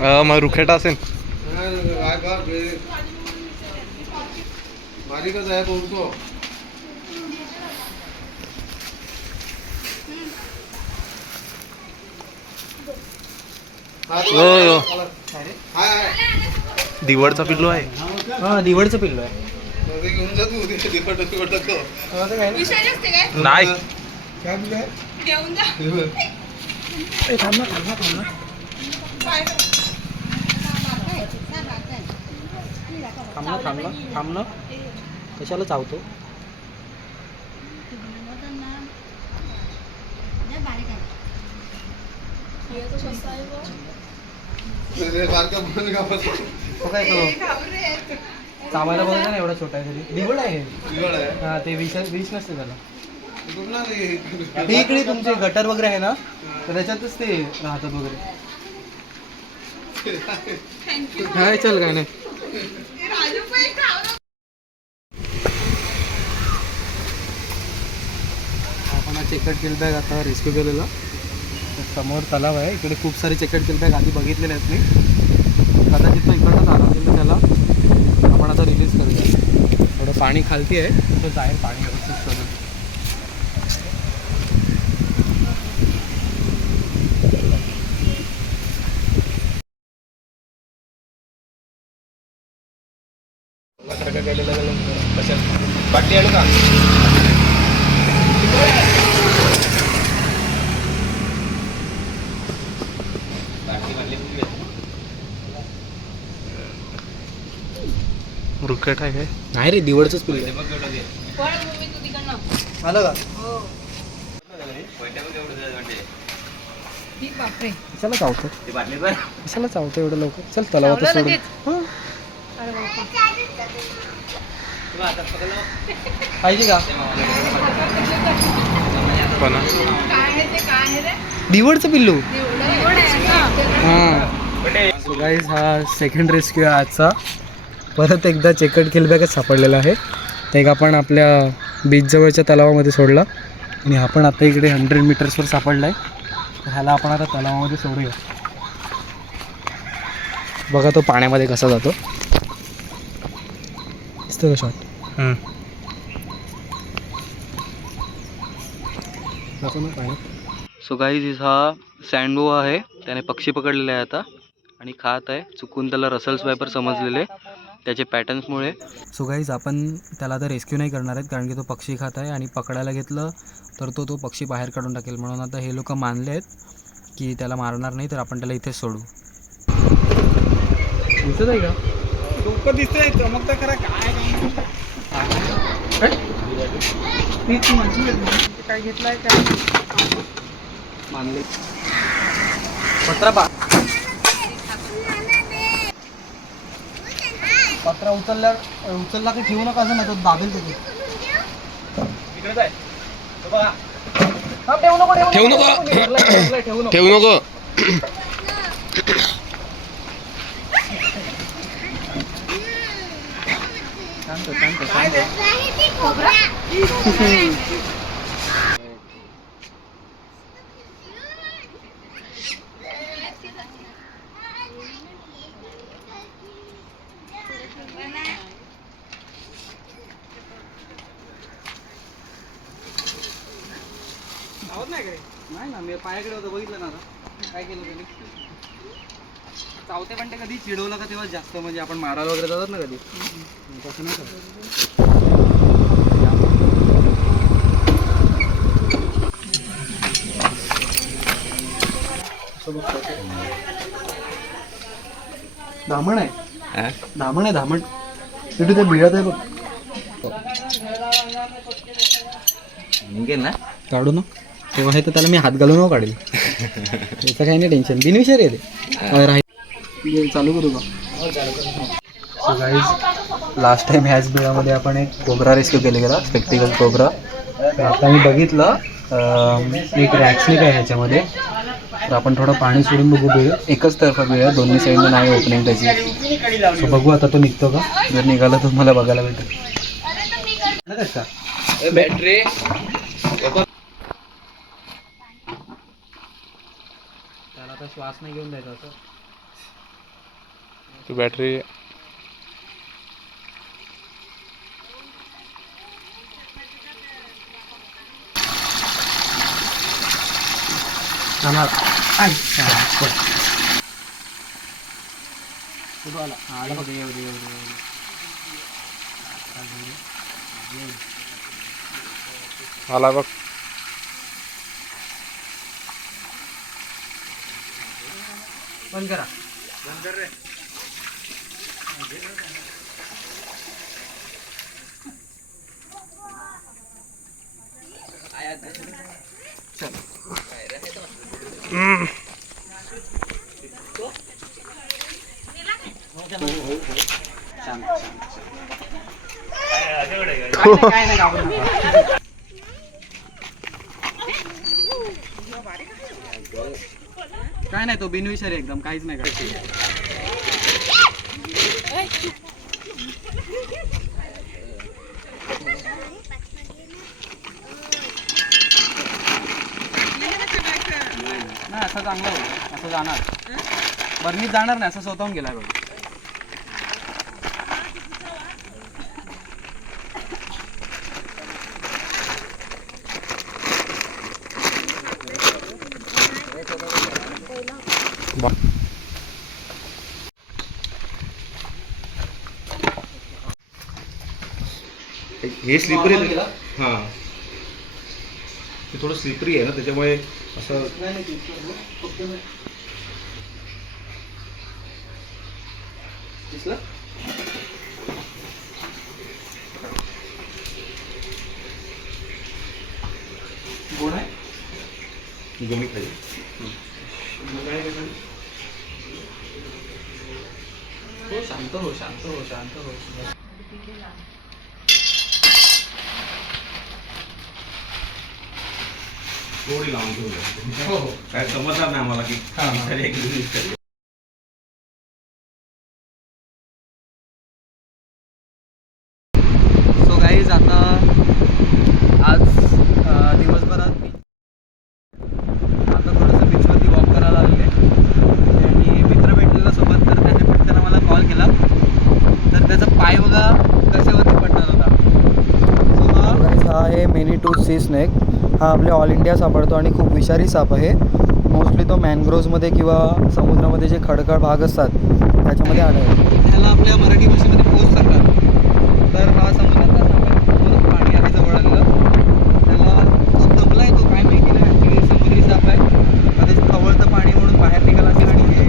मग रुखेटा असेल. बारीकच आहे बोलतो. दिवडचा पिल्लू आहे. हा दिवडचं पिल्लो आहे. घेऊन जा तू नाही काय पिल्लू घेऊन जा. थांब ना थांब ना थांब ना थांब ना थांब ना थांब ना कशाला चावतो. काय तो चावायला बघा ना एवढा छोटा आहे तरी. दिवड आहे हा. ते विष नसते त्याला. हे इकडे तुमचे गटर वगैरे आहे ना तर त्याच्यातच ते राहतात वगैरे. काय चल काय नाही. आपण हा चेकट किल बॅग आता रेस्क्यू केलेला. समोर तलाव आहे. इकडे खूप सारे चेकट किल बॅग आधी बघितलेले आहेत मी. कदाचित तो इकडनं आला असेल तर त्याला आपण आता रिलीज करूया. थोडं पाणी खालती आहे तर जाईल पाणी व्यवस्थित करून. बाटली आणू का? रुखेट आहे काय? नाही रे दिवडचंच पिल्लं आहे. आलं का? बापरे. कशाला चावतो कशाला चावतो एवढं लवकर. चल तलावात सोडून. हं. पाहिजे का? पण दिवडचं पिल्लू. हां सो गाईज हा सेकंड रेस्क्यू आहे आजचा. परत एकदा चेकट किलबॅगच सापडलेला आहे. तर एक आपण आपल्या बीचजवळच्या तलावामध्ये सोडला आणि आपण आता इकडे 100 मीटर्सवर सापडला आहे. तर ह्याला आपण आता तलावामध्ये सोडूया. बघा तो पाण्यामध्ये कसा जातो. दिसतं का शॉट? सो गाईज हा सँडबो आहे. त्याने पक्षी पकडलेला आहे आता आणि खात आहे. चुकून त्याला रसल स्वायपर समजलेले त्याचे पॅटर्न्समुळे. सो गाईज आपण त्याला आता रेस्क्यू नाही करणार आहेत कारण की तो पक्षी खात आहे आणि पकडायला घेतलं तर तो पक्षी बाहेर काढून टाकेल. म्हणून आता हे लोक मानले आहेत की त्याला मारणार नाही तर आपण त्याला इथेच सोडू. दिसत आहे का? डोकं दिसतंय चमकतं खरं. काय घेतलाय काय मानले पत्रा पत्रा उचलला की ठेवू नका असं नाही तर दाबेल त्याचे. ठेवू नको. नाही ना मी पायाकडे होतं बघितलं ना आता काय केलं त्याने. चावते पण ते कधी चिडवलं का तेव्हा जास्त म्हणजे आपण मारायला वगैरे जातात ना कधी तसं नाही करत. धामण आहे. धामण आहे धामण. तिथे ते बिळत आहे बघ. निघेल ना काढू ना तेव्हा आहे तर त्याला मी हात घालून काढेल. त्याचं काही नाही टेन्शन. बिनविषारी आहे ते. चालू करू का? सो गाईज लास्ट टाइम ह्याच बिळामध्ये आपण एक कोब्रा रेस्क्यू केले गेला स्पेक्टिकल कोब्रा. तर आता मी बघितलं एक रॅक्सनिक आहे ह्याच्यामध्ये. तर आपण थोडं पाणी सोडून बघू बिळ. एकच तर्फा बिळ आहे दोन्ही साईडनं नाही ओपनिंग त्याची. सो बघू आता तो निघतो का. जर निघाला तर मला बघायला भेटेल का. बॅटरी त्याला आता श्वास नाही घेऊन द्यायचा असं. बॅटरी आला बघ. बंद करा. काय नाही घाबरू नका. काय नाही, तो बिनविषारी एकदम, काहीच नाही करायचं. नाही असं चांगलं होईल, असं जाणार. बरं मी जाणार नाही, असं स्वतःहून गेलाय बघ. हे स्लिपरी आहे. हां, ते थोडं स्लिपरी आहे ना, त्याच्यामुळे असं दिसलं? गोड आहे? गोणी पाहिजे. हो, शांत हो, शांत हो, शांत हो. थोडी लावून ठेवू. हो हो. काय समजणार नाही आम्हाला की खरी एक दिवस कधी. सो गाईज, आता आज दिवसभरात मी आता थोडंसं बीचवरती वॉक करायला आलेले आणि मित्र भेटलेला सोबत, तर त्याने पटकन मला कॉल केला. तर त्याचा पाय बघा कशावरती पडणार होता. सो हा आहे मेनी टूथ सी स्नेक. हा आपल्या ऑल इंडिया सापडतो आणि खूप विषारी साप आहे. मोस्टली तो मॅनग्रोव्जमध्ये किंवा समुद्रामध्ये जे खडकाळ भाग असतात त्याच्यामध्ये आढळतो. ह्याला आपल्या मराठी भाषेमध्ये पोच करतात. तर हा समुद्रातला साप आहे. खूपच पाणी आहे जवळ आलेलं. त्याला खूप दमला आहे तो, काय माहिती नाही. ॲक्च्युली समुद्री साप आहे. कदाचित खवळतं पाणी म्हणून बाहेर निघाला असेल आणि हे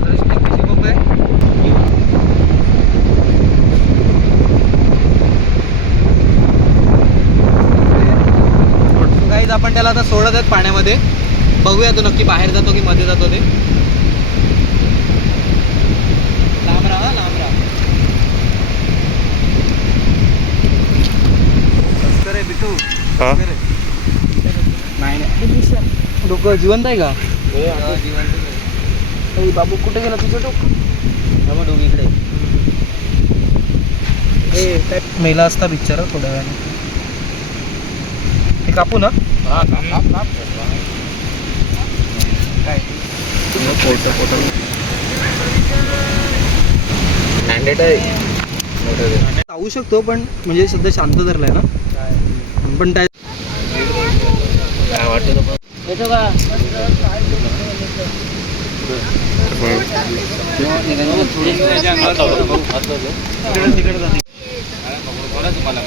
दृष्टी कशी बघतोय. गाईज, आपण त्याला आता सोडत आहेत पाण्यामध्ये. बघूया तो नक्की बाहेर जातो की मध्ये जातो ते. लांब राहा, लांब राहा. करे बिटू. हा? नाही नाही, डोकं जिवंत आहे का? जिवंत. बाबू कुठे गेला तुझं डोकं? डोकं इकडे. काय मेला असता बिचारा थोड्या वेळाने. हे कापू ना? काय जाऊ शकतो, पण म्हणजे सध्या शांत धरलाय ना. पण काय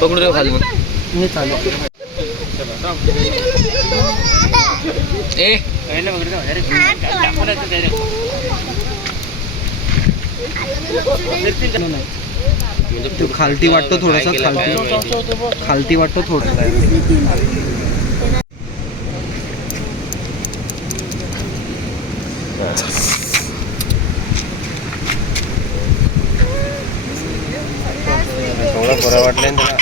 पकडू रे खाली. मी चालू तो खालती वाटतो थोडासा, खालती वाटतो थोडा. बरं वाटलं त्याला.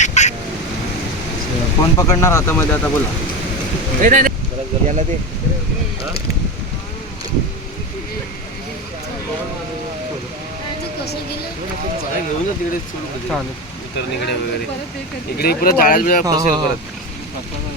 फोन पकडणार हातामध्ये आता, बोला. याला ते घेऊन जा तिकडे चालेल. उतरणीकडे वगैरे. इकडे परत झाडात बिळा फसेल परत.